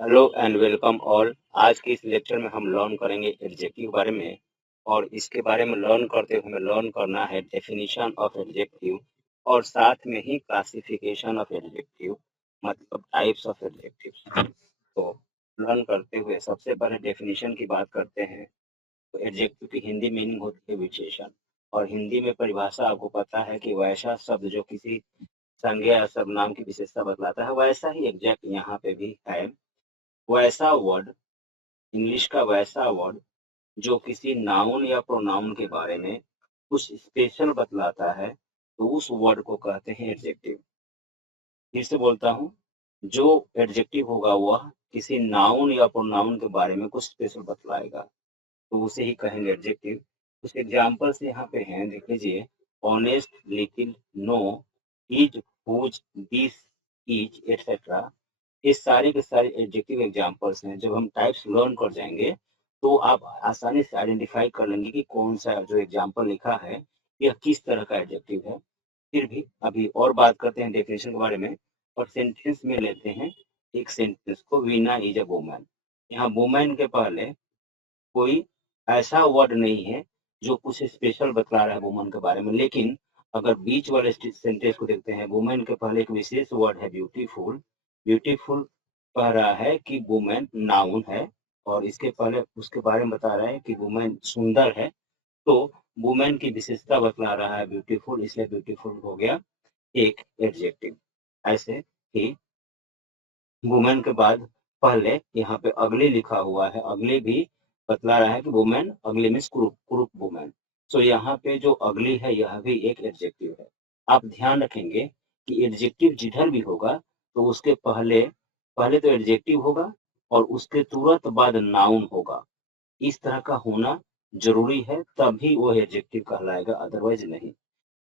Hello and welcome all. आज के इस लेक्चर में हम लर्न करेंगे एडजेक्टिव के बारे में। और इसके बारे में लर्न करते हुए हमें लर्न करना है डेफिनेशन ऑफ एडजेक्टिव और साथ में ही क्लासिफिकेशन ऑफ एडजेक्टिव, मतलब टाइप्स ऑफ एडजेक्टिव। तो लर्न करते हुए सबसे पहले डेफिनेशन की बात करते हैं। तो एडजेक्टिव की हिंदी मीनिंग होती है विशेषण। और हिंदी में परिभाषा आपको पता है कि वैसा शब्द जो किसी संज्ञा या सर्वनाम की विशेषता बतलाता है, वैसा ही एग्जैक्ट यहाँ पे भी है। वैसा वर्ड, इंग्लिश का वैसा वर्ड जो किसी नाउन या प्रोनाउन के बारे में कुछ स्पेशल बतलाता है, तो उस वर्ड को कहते हैं एडजेक्टिव। फिर से बोलता हूँ, जो एडजेक्टिव होगा वह किसी नाउन या प्रोनाउन के बारे में कुछ स्पेशल बतलाएगा, तो उसे ही कहेंगे एडजेक्टिव। उसके एग्जाम्पल्स यहाँ पे हैं, देख लीजिए। Honest, little, no, is, whose, this, is, etcetera. ये सारे के सारे एडजेक्टिव एग्जांपल्स हैं। जब हम टाइप्स लर्न कर जाएंगे तो आप आसानी से आइडेंटिफाई कर लेंगे कि कौन सा जो एग्जांपल लिखा है यह किस तरह का एडजेक्टिव है। फिर भी अभी और बात करते हैं डेफिनेशन के बारे में। और सेंटेंस में लेते हैं एक सेंटेंस को, वीना इज अ वुमन। यहाँ वुमन के पहले कोई ऐसा वर्ड नहीं है जो कुछ स्पेशल बतला रहा है वुमन के बारे में। लेकिन अगर बीच वाले सेंटेंस को देखते हैं, वुमेन के पहले एक विशेष वर्ड है ब्यूटीफुल। ब्यूटीफुल कह रहा है कि वुमेन नाउन है, और इसके पहले उसके बारे में बता रहा है कि वुमेन सुंदर है। तो वुमेन की विशेषता बतला रहा है ब्यूटीफुल, इसलिए ब्यूटीफुल हो गया एक एडजेक्टिव। ऐसे ही वुमेन के बाद पहले यहाँ पे अगली लिखा हुआ है, अगली भी बतला रहा है कि वुमेन, अगली मीन्स ग्रुप, ग्रुप वुमेन। सो यहाँ पे जो अगली है यह भी एक एडजेक्टिव है। आप ध्यान रखेंगे कि एडजेक्टिव जिधर भी होगा तो उसके पहले पहले तो एडजेक्टिव होगा और उसके तुरंत बाद नाउन होगा। इस तरह का होना जरूरी है, तभी वो एडजेक्टिव कहलाएगा, अदरवाइज नहीं।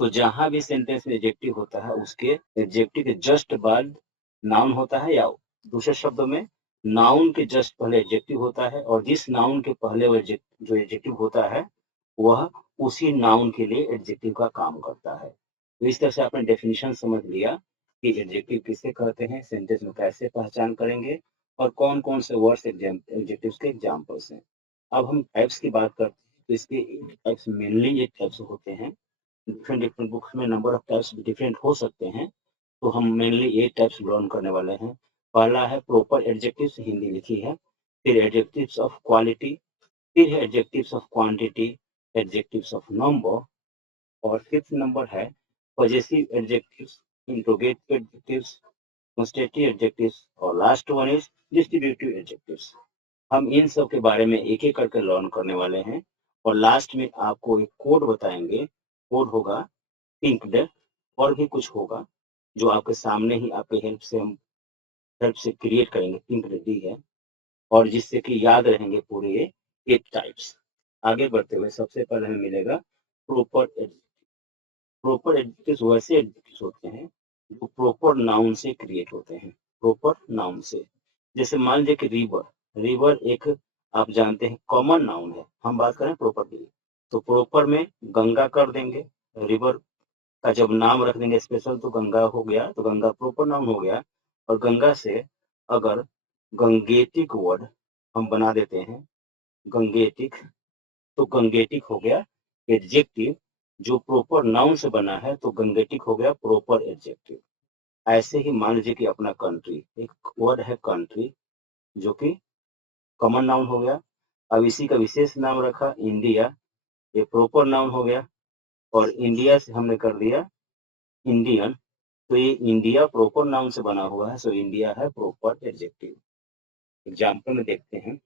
तो जहां भी सेंटेंस में एडजेक्टिव होता है उसके एडजेक्टिव के जस्ट बाद नाउन होता है, या दूसरे शब्दों में नाउन के जस्ट पहले एडजेक्टिव होता है, और जिस नाउन के पहले वो जो एडजेक्टिव होता है वह उसी नाउन के लिए एडजेक्टिव का काम करता है। तो इस तरह से आपने डेफिनेशन समझ लिया कि एडजेक्टिव किसे कहते हैं, सेंटेंस में कैसे पहचान करेंगे, और कौन कौन से वर्ड्स एडजेक्टिव्स के एग्जांपल्स हैं। अब हम टाइप्स की बात करते हैं, तो इसके टाइप्स मेनली ये टाइप्स होते हैं। डिफरेंट डिफरेंट बुक्स में नंबर ऑफ टाइप्स डिफरेंट हो सकते हैं, तो हम मेनली 8 टाइप्स लर्न करने वाले हैं। पहला है प्रॉपर एडजेक्टिव्स, हिंदी लिखी है। फिर एडजेक्टिव्स ऑफ क्वालिटी, फिर है adjectives of quantity, adjectives of number, और फिफ्थ नंबर है possessive adjectives, interrogative adjectives, constitutive adjectives, और last one is distributive adjectives. हम इन सब के बारे में एक एक करके लर्न करने वाले हैं, और लास्ट में आपको एक कोड बताएंगे। कोड होगा थिंक्ड, और भी कुछ होगा जो आपके सामने ही आपके हेल्प से क्रिएट करेंगे। थिंक्ड डी है, और जिससे कि याद रहेंगे पूरे ये 8 टाइप्स। आगे बढ़ते हुए सबसे पहले हमें मिलेगा प्रॉपर एडजेक्टिव। प्रॉपर एडजेक्टिव वैसे एडजेक्टिव होते हैं जो प्रॉपर नाउन से क्रिएट होते हैं, प्रॉपर नाउन से। जैसे मान लीजिए कि रिवर, रिवर एक, आप जानते हैं, कॉमन नाउन है। हम बात करें प्रॉपर की, तो प्रॉपर में गंगा कर देंगे। रिवर का जब नाम रख देंगे स्पेशल, तो गंगा हो गया, तो गंगा प्रॉपर नाउन हो गया। और गंगा से अगर गंगेटिक वर्ड हम बना देते हैं, गंगेटिक, तो गंगेटिक हो गया एडजेक्टिव जो प्रॉपर नाउन से बना है, तो गंगेटिक हो गया प्रॉपर एडजेक्टिव। ऐसे ही मान लीजिए कि अपना कंट्री, एक वर्ड है कंट्री जो कि कॉमन नाउन हो गया। अब इसी का विशेष नाम रखा इंडिया, ये प्रॉपर नाउन हो गया। और इंडिया से हमने कर दिया इंडियन, तो ये इंडिया प्रॉपर नाउन से बना हुआ है, सो इंडिया है प्रॉपर एडजेक्टिव। एग्जाम्पल में देखते हैं,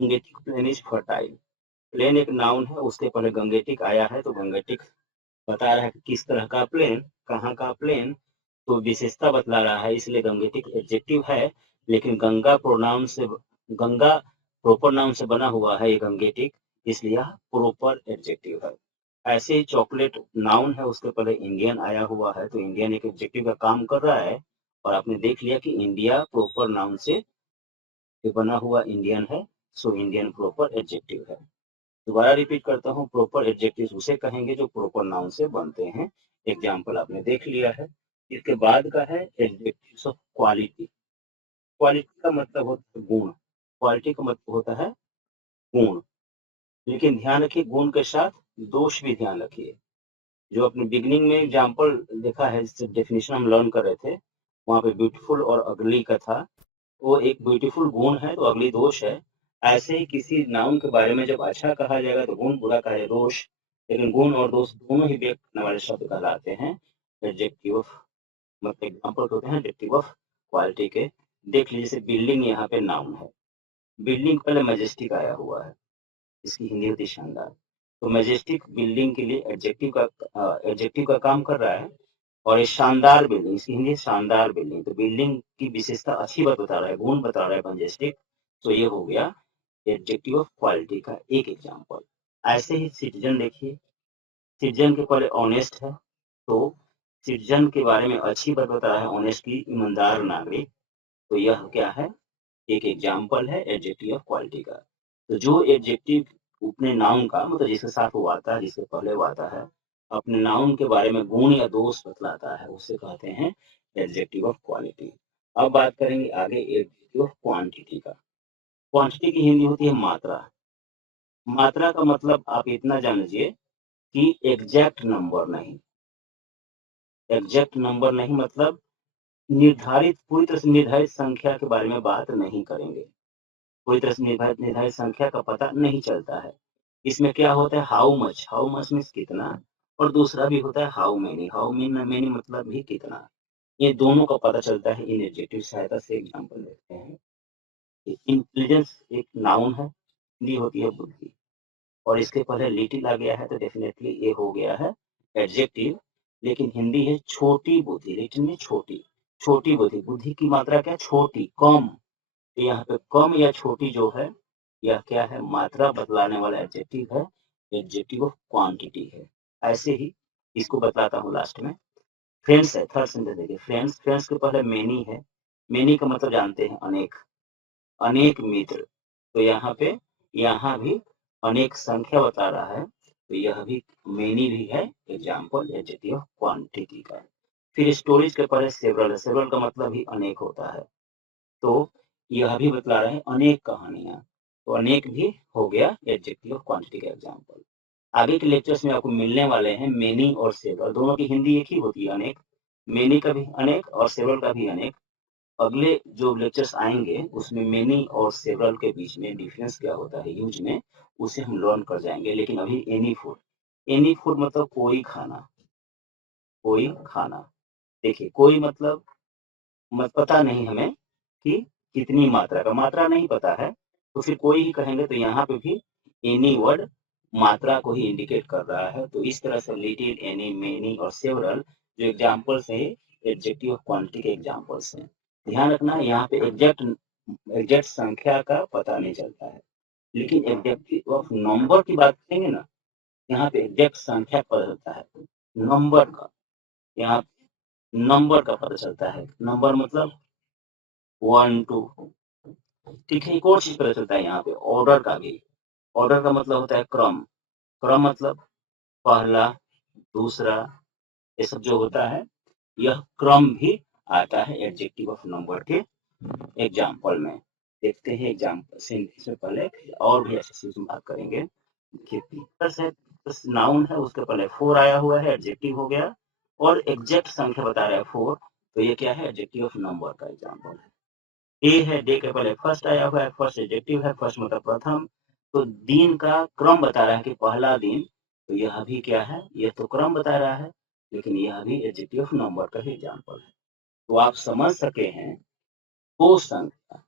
Gangetic plain is fertile. Plain एक नाउन है, उसके पहले गंगेटिक आया है, तो गंगेटिक बता रहा है कि किस तरह का प्लेन, कहाँ का प्लेन, तो विशेषता बतला रहा है, इसलिए गंगेटिक एडजेक्टिव है। लेकिन गंगा प्रोनाउन से, गंगा प्रॉपर नाउन से बना हुआ है ये गंगेटिक, इसलिए यह प्रॉपर एडजेक्टिव है। ऐसे ही चॉकलेट नाउन है, उसके पहले इंडियन आया हुआ है, तो इंडियन एक एडजेक्टिव का काम कर रहा है। और आपने देख लिया कि इंडिया प्रॉपर नाउन से बना हुआ इंडियन है, सो इंडियन प्रॉपर एडजेक्टिव है। दोबारा रिपीट करता हूँ, प्रॉपर एडजेक्टिव उसे कहेंगे जो प्रॉपर नाउन से बनते हैं। एग्जाम्पल आपने देख लिया है। इसके बाद का है एडजेक्टिव्स ऑफ क्वालिटी। क्वालिटी का मतलब होता है गुण, क्वालिटी का मतलब होता है गुण, लेकिन ध्यान रखिए गुण के साथ दोष भी ध्यान रखिए। जो अपने बिगिनिंग में एग्जाम्पल देखा है, जिससे डेफिनेशन हम लर्न कर रहे थे, वहाँ पे ब्यूटीफुल और अगली का था। वो एक ब्यूटीफुल गुण है तो अगली दोष है। ऐसे ही किसी नाउन के बारे में जब अच्छा कहा जाएगा तो गुण, बुरा कहा जाएगा दोष, लेकिन गुण और दोष दोनों ही व्यक्त करने वाले शब्द कहलाते हैं एडजेक्टिव ऑफ, मतलब एग्जाम्पल होते हैं एडजेक्टिव ऑफ क्वालिटी के। देख लीजिए जैसे बिल्डिंग यहाँ पे नाउन है, बिल्डिंग पहले मैजेस्टिक आया हुआ है, इसकी हिंदी होती है शानदार। तो मैजेस्टिक बिल्डिंग के लिए एडजेक्टिव का काम कर रहा है, और ये शानदार बिल्डिंग, इसकी हिंदी है शानदार बिल्डिंग। तो बिल्डिंग की विशेषता अच्छी बात बता रहा है, गुण बता रहा है मैजेस्टिक, तो ये हो गया एडजेक्टिव ऑफ क्वालिटी का एक एग्जाम्पल। ऐसे ही सिटीजन देखिए, सिटीजन के पहले ऑनेस्ट है, तो सिटीजन के बारे में अच्छी बात बता रहा है, ऑनेस्टली ईमानदार नागरिक, तो यह क्या है, एक एग्जाम्पल है एडजेक्टिव ऑफ क्वालिटी का। तो जो एडजेक्टिव अपने नाउन का मतलब जिसके साथ वो आता है, जिसके पहले वो आता है, अपने नाउन के बारे में गुण या दोष बतलाता है, उसे कहते हैं एडजेक्टिव ऑफ क्वालिटी। अब बात करेंगे आगे एडजेक्टिव ऑफ क्वांटिटी का। क्वांटिटी की हिंदी होती है मात्रा। मात्रा का मतलब आप इतना जान लीजिए कि एग्जैक्ट नंबर नहीं, एग्जैक्ट नंबर नहीं मतलब निर्धारित, पूरी तरह से निर्धारित संख्या के बारे में बात नहीं करेंगे। पूरी तरह से निर्धारित निर्धारित संख्या का पता नहीं चलता है। इसमें क्या होता है, हाउ मच मीन्स कितना, और दूसरा भी होता है हाउ मेनी मतलब भी कितना। ये दोनों का पता चलता है इन एडजेक्टिव सहायता से। एग्जांपल देखते हैं। इंटेलिजेंस एक नाउन है, हिंदी होती है बुद्धि, और इसके पहले लिटिल आ गया है तो डेफिनेटली ये हो गया है एडजेक्टिव। लेकिन हिंदी है छोटी बुद्धि, लिटिल में छोटी, छोटी बुद्धि, बुद्धि की मात्रा क्या, छोटी, कम। तो यहाँ पे कम या छोटी जो है, यह क्या है, मात्रा बतलाने वाला एडजेक्टिव है, एडजेक्टिव ऑफ क्वांटिटी है। ऐसे ही इसको बतलाता हूँ लास्ट में। फ्रेंड्स है, थर्ड सेंटेंस देखिए, फ्रेंड्स, फ्रेंड्स के पहले मेनी है, मेनी का मतलब जानते हैं अनेक, अनेक मित्र। तो यहाँ पे, यहाँ भी अनेक संख्या बता रहा है, तो यह भी मेनी भी है एग्जाम्पल एडजेक्टिव ऑफ क्वांटिटी का। फिर स्टोरेज के पहले सेवरल है, सेवरल का मतलब भी अनेक होता है, तो यह भी बतला रहे हैं अनेक कहानियां, तो अनेक भी हो गया एडजेक्टिव ऑफ क्वांटिटी का एग्जाम्पल। आगे के लेक्चर्स में आपको मिलने वाले हैं मेनी और सेवरल, दोनों की हिंदी एक ही होती है अनेक, मेनी का भी अनेक और सेवरल का भी अनेक। अगले जो लेक्चर्स आएंगे उसमें मेनी और सेवरल के बीच में डिफरेंस क्या होता है यूज में, उसे हम लर्न कर जाएंगे। लेकिन अभी एनी फूड मतलब कोई खाना, कोई खाना। देखिए कोई मतलब मत पता नहीं हमें कि कितनी मात्रा का, मात्रा नहीं पता है, तो फिर कोई ही कहेंगे, तो यहाँ पे भी एनी वर्ड मात्रा को ही इंडिकेट कर रहा है। तो इस तरह से लिटिल, एनी, मेनी और सेवरल जो एग्जाम्पल्स है, एडजेक्टिव ऑफ क्वांटिटी के एग्जाम्पल्स हैं। ध्यान रखना यहाँ पे एग्जैक्ट एग्जैक्ट संख्या का पता नहीं चलता है, लेकिन एडजेक्टिव ऑफ नंबर की बात करेंगे ना, यहाँ पे एग्जैक्ट संख्या पता चलता है, नंबर का, यहाँ नंबर का पता चलता है, नंबर मतलब 1 2। ठीक है, एक और चीज पता चलता है यहाँ पे, ऑर्डर का भी। ऑर्डर का मतलब होता है क्रम, क्रम मतलब पहला, दूसरा, ये सब जो होता है, यह क्रम भी आता है एडजेक्टिव ऑफ नंबर के एग्जाम्पल में। देखते हैं एग्जाम्पल से पहले और भी अच्छे से बात करेंगे। देखिए पीटर्स है, नाउन है, उसके पहले फोर आया हुआ है, एडजेक्टिव हो गया, और एग्जैक्ट संख्या बता रहा है फोर, तो ये क्या है, एडजेक्टिव ऑफ नंबर का एग्जाम्पल है। डे है, डे के पहले फर्स्ट आया हुआ है, फर्स्ट एडजेक्टिव है, फर्स्ट मतलब प्रथम, तो दिन का क्रम बता रहा है कि पहला दिन, तो यह भी क्या है, यह तो क्रम बता रहा है, लेकिन यह भी एडजेक्टिव ऑफ नंबर का ही एग्जाम्पल है। तो आप समझ सके हैं, दो संख्या,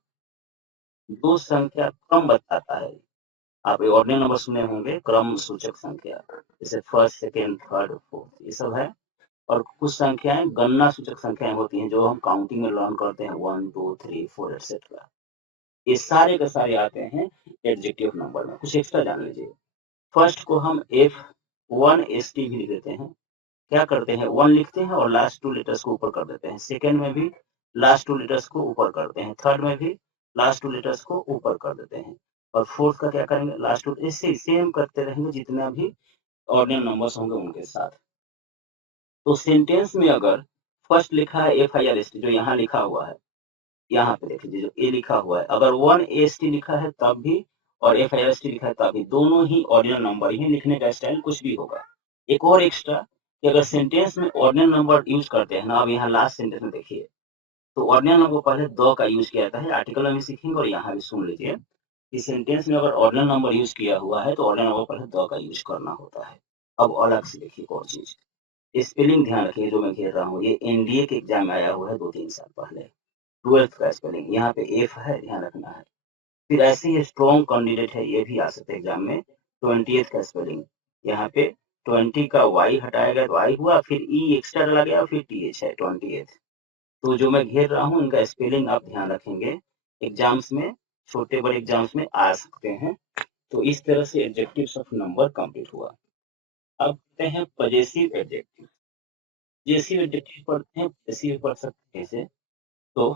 दो संख्या क्रम बताता है। आप ऑर्डिनल नंबर सुने होंगे, क्रम सूचक संख्या, जैसे फर्स्ट, सेकेंड, थर्ड, फोर्थ, ये सब है। और कुछ संख्याएं गणना सूचक संख्याएं होती हैं, जो हम काउंटिंग में लर्न करते हैं, 1 2 3 4 एक्सेट्रा। ये सारे के सारे आते हैं एडजेक्टिव नंबर में। कुछ एक्स्ट्रा जान लीजिए, फर्स्ट को हम F1ST भी लिख देते हैं, क्या करते हैं, 1 लिखते हैं और लास्ट 2 लेटर्स को ऊपर कर देते हैं, सेकेंड में भी लास्ट 2 लेटर्स को ऊपर करते हैं, थर्ड में भी लास्ट 2 लेटर्स को ऊपर कर देते हैं, और फोर्थ का क्या करेंगे, लास्ट 2, इससे सेम करते रहेंगे जितना भी ऑर्डिनल नंबर्स होंगे उनके साथ। तो सेंटेंस में अगर फर्स्ट लिखा है FIRST, जो यहाँ लिखा हुआ है, यहाँ पे देख लीजिए जो ए लिखा हुआ है, अगर 1AST लिखा है तब भी और FIRST लिखा है तब भी, दोनों ही ऑर्डिनल नंबर ही, लिखने का स्टाइल कुछ भी होगा। एक और एक्स्ट्रा कि अगर सेंटेंस में ऑर्डिनल नंबर यूज करते हैं ना, अब यहाँ लास्ट सेंटेंस में देखिए, तो ऑर्डिनल नंबर पहले द का यूज किया जाता है, आर्टिकल में भी सीखेंगे और यहाँ भी सुन लीजिए कि सेंटेंस में अगर ऑर्डिनल नंबर यूज किया हुआ है तो ऑर्डिनल नंबर पहले द का यूज करना होता है। अब अलग से देखिए एक और चीज, स्पेलिंग ध्यान रखिए जो मैं घेर रहा हूँ, ये एनडीए के एग्जाम में आया हुआ है 2-3 साल पहले, 12th का स्पेलिंग, यहाँ पे एफ है, ध्यान रखना है। फिर ऐसे ही स्ट्रॉन्ग कैंडिडेट है, ये भी आ सकते हैं एग्जाम में, 20th का स्पेलिंग, यहाँ पे 20 का वाई हटाया गया तो आई हुआ, फिर ई एक्स्ट्रा डाला गया, फिर टीएच है 20th। तो जो मैं घेर रहा हूँ इनका स्पेलिंग आप ध्यान रखेंगे, एग्जाम्स में, छोटे बड़े एग्जाम्स में आ सकते हैं। तो इस तरह से एडजेक्टिव्स ऑफ नंबर कंप्लीट हुआ। अब कहते हैं पजेसिव एडजेक्टिव। जेसिव एडजेक्टिव पढ़ते हैं, पजेसिव पढ़ सकते हैं इसे। तो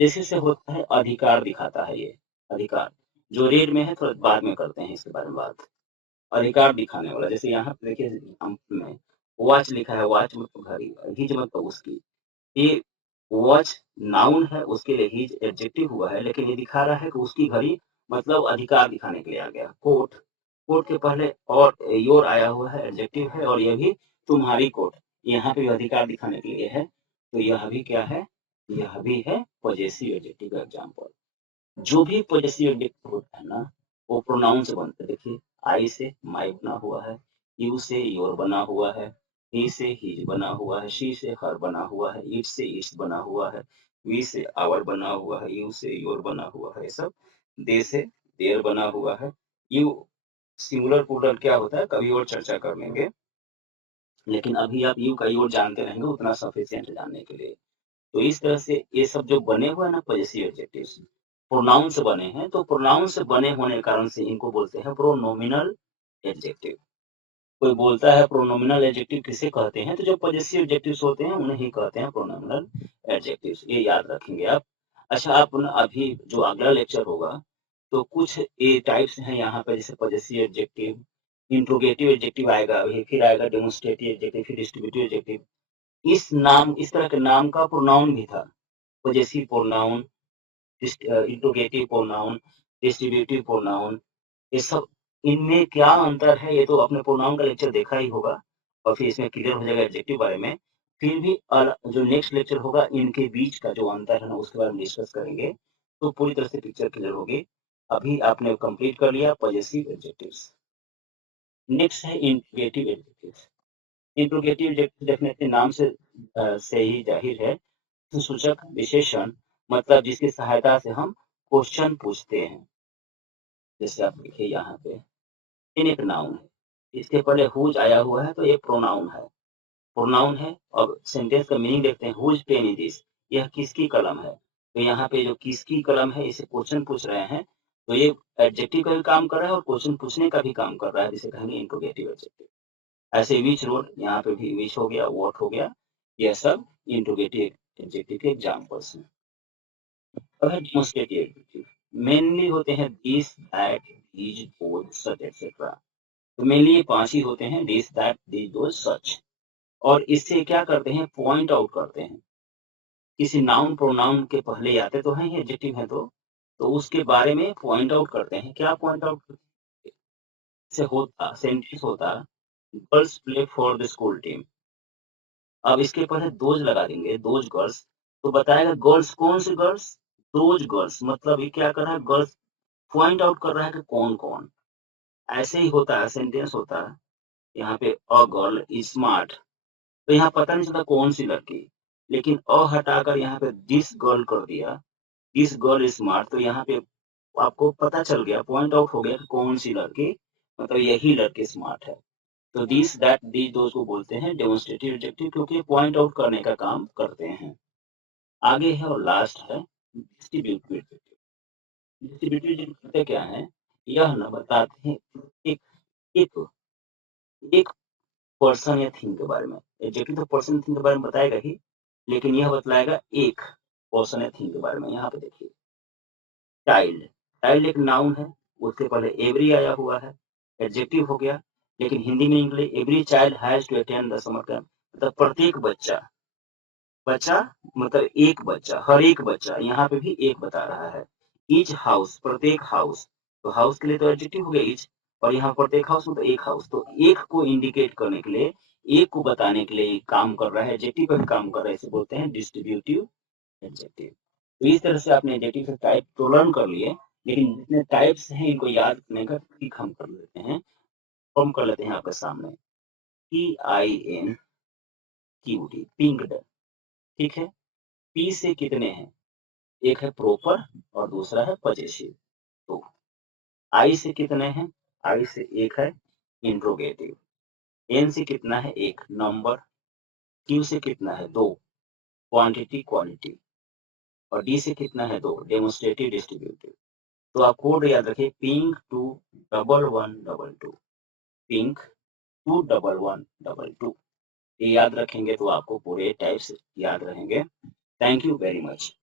जैसे से होता है अधिकार दिखाता है, ये अधिकार जो रेड में है, थोड़ा बाद में करते हैं इसके बारे में बात। अधिकार दिखाने वाला, जैसे यहाँ पे देखिए एग्जाम्पल में वॉच लिखा है, वॉच मतलब घड़ी, हिज मतलब उसकी, ये वॉच नाउन है, उसके लिए हिज एडजेक्टिव हुआ है, लेकिन ये दिखा रहा है कि उसकी घड़ी, मतलब अधिकार दिखाने के लिए आ गया। कोट, कोट के पहले और योर आया हुआ है, एडजेक्टिव है, और यह भी तुम्हारी कोट, यहाँ पे भी अधिकार दिखाने के लिए है। तो यह भी क्या है, यह भी है पॉजेसिव एडजेक्टिव का एग्जाम्पल। जो भी पॉजेसिव एडजेक्टिव होता है ना, वो प्रोनाउन से बनता है। देखिए आई से माई बना हुआ है, यू से योर बना हुआ है, ही से हिज बना हुआ है, शी से हर बना हुआ है, इट से इट्स बना हुआ है, वी से आवर बना हुआ है, यू से योर बना हुआ है, ये सब। दे से देयर बना हुआ है। यू सिंगुलर प्लूरल क्या होता है कभी और चर्चा कर लेंगे, लेकिन अभी आप यू का योर जानते रहेंगे उतना सफिशिएंट है जानने के लिए। तो इस तरह से ये सब जो बने हुए हैं ना पॉजेसिव एडजेक्टिव्स, प्रोनाउन से बने हैं, तो प्रोनाउन से बने होने के कारण से इनको बोलते हैं प्रोनोमिनल एडजेक्टिव। कोई बोलता है प्रोनोमिनल एडजेक्टिव किसे कहते हैं, तो जो पॉजेसिव एडजेक्टिव्स होते हैं उन्हें ही कहते हैं प्रोनोमिनल एडजेक्टिव्स, ये याद रखेंगे आप। अच्छा, आप ना अभी जो अगला लेक्चर होगा, तो कुछ ए टाइप्स हैं यहाँ पे, जैसे पॉजेसिव एडजेक्टिव, इंट्रोगेटिव एडजेक्टिव आएगा, फिर आएगा डेमोन्स्ट्रेटिव एडजेक्टिव, फिर डिस्ट्रीब्यूटिव एडजेक्टिव। इस तरह के नाम का प्रोनाउन भी था, possessive pronoun, interrogative pronoun, distributive pronoun, ये सब। इनमें क्या अंतर है, ये तो अपने प्रोनाउन का लेक्चर देखा ही होगा, और फिर इसमें क्लियर हो जाएगा एडजेक्टिव बारे में। फिर भी जो नेक्स्ट लेक्चर होगा इनके बीच का जो अंतर है ना, उसके बारे में डिस्कस करेंगे, तो पूरी तरह से पिक्चर क्लियर होगी। अभी आपने कंप्लीट कर लिया पॉजेसिव एडजेक्टिव्स। नेक्स्ट है interrogative adjectives. Interrogative adjective definitely नाम से ही जाहिर है, सूचक विशेषण, मतलब जिसकी सहायता से हम क्वेश्चन पूछते हैं। जैसे आप देखिए यहाँ पे इन एक नाउन है, इसके पहले हुज आया हुआ है, तो ये प्रोनाउन है, प्रोनाउन है। अब सेंटेंस का मीनिंग देखते हैं, हुज पेन इज दिस, यह किसकी कलम है। तो यहाँ पे जो किसकी कलम है, इसे क्वेश्चन पूछ रहे हैं, तो ये एडजेक्टिव का भी काम कर रहा है और क्वेश्चन पूछने का भी काम कर रहा है, जिसे कहेंगे इंट्रोगेटिव एडजेक्टिव। ऐसे विच रोड, यहाँ पे भी विच हो गया, व्हाट हो गया, यह सब इंट्रोगेटिव एडजेक्टिव के एग्जाम्पल्स हैं। अब है डेमोन्स्ट्रेटिव एडजेक्टिव, मेनली होते हैं this, that, these, both, such, etcetera. तो मेनली ये 5 ही होते हैं, दिस, दैट, दीज, दोज, सच। और इससे क्या करते हैं, पॉइंट आउट करते हैं। किसी नाउन प्रोनाउन के पहले आते तो हैं एडजेक्टिव है, तो उसके बारे में पॉइंट आउट करते हैं। क्या पॉइंट आउट करते हैं, जैसे होता सेंटेंस होता girls play for the school team, अब इसके पहले दोज लगा देंगे, दोज गर्ल्स, तो बताएगा गर्ल्स कौन सी गर्ल्स, दोज गर्ल्स, मतलब ये क्या कर रहा है, गर्ल्स पॉइंट आउट कर रहा है कि कौन कौन। ऐसे ही होता है सेंटेंस होता है, यहाँ पे अ गर्ल इज स्मार्ट, तो यहाँ पता नहीं चलता कौन सी लड़की, लेकिन अ हटाकर यहाँ पे दिस गर्ल कर दिया, दिस गर्ल इज स्मार्ट, तो यहाँ पे आपको पता चल गया, पॉइंट आउट हो गया कि कौन सी लड़की, मतलब यही लड़की स्मार्ट है। तो दिस, दैट, दीज, दोज को बोलते हैं डेमोन्स्ट्रेटिव एडजेक्टिव, क्योंकि पॉइंट आउट करने का काम करते हैं। आगे है और लास्ट है डिस्ट्रीब्यूटिव एडजेक्टिव। डिस्ट्रीब्यूटिव एडजेक्टिव करते क्या है, यह न बताते हैं एक एक एक पर्सन या थिंग के बारे में। एडजेक्टिव तो पर्सन थिंग के बारे में बताएगा ही, लेकिन यह बतलाएगा एक पर्सन या थिंग के बारे में। यहाँ पे देखिए चाइल्ड, चाइल्ड एक नाउन है, उसके पहले एवरी आया हुआ है, एडजेक्टिव हो गया, लेकिन हिंदी में English every child has to attend the summer camp, मतलब प्रत्येक बच्चा, बच्चा मतलब एक बच्चा, हर एक बच्चा, यहाँ पे भी एक बता रहा है। ईच हाउस, प्रत्येक हाउस, तो हाउस के लिए तो एडजेक्टिव हो गया ईच, और यहाँ प्रत्येक हाउस मतलब एक हाउस, तो एक को इंडिकेट करने के लिए, एक को बताने के लिए काम कर रहा है, एडजेक्टिव पे भी काम कर रहा है, इसे बोलते हैं डिस्ट्रीब्यूटिव एडजेक्टिव। तो इस तरह से आपने एडजेक्टिव के टाइप तो लर्न कर लिए, लेकिन जितने टाइप्स हैं इनको याद करने का ट्रिक हम कर लेते हैं, फॉर्म कर लेते हैं आपके सामने। PINQD, पिंक्ड, ठीक है। पी से कितने हैं? एक है प्रॉपर और दूसरा है पजेसिव। तो आई से कितने हैं? आई से एक है इंट्रोगेटिव। एन से कितना है? एक नंबर। क्यू से कितना है? दो क्वांटिटी क्वालिटी। और डी से कितना है? दो डेमोस्ट्रेटिव डिस्ट्रीब्यूटिव। तो आप कोड याद रखिए, पिंक 21122, पिंक 21122। ये याद रखेंगे तो आपको पूरे टाइप्स याद रहेंगे। Thank you very much.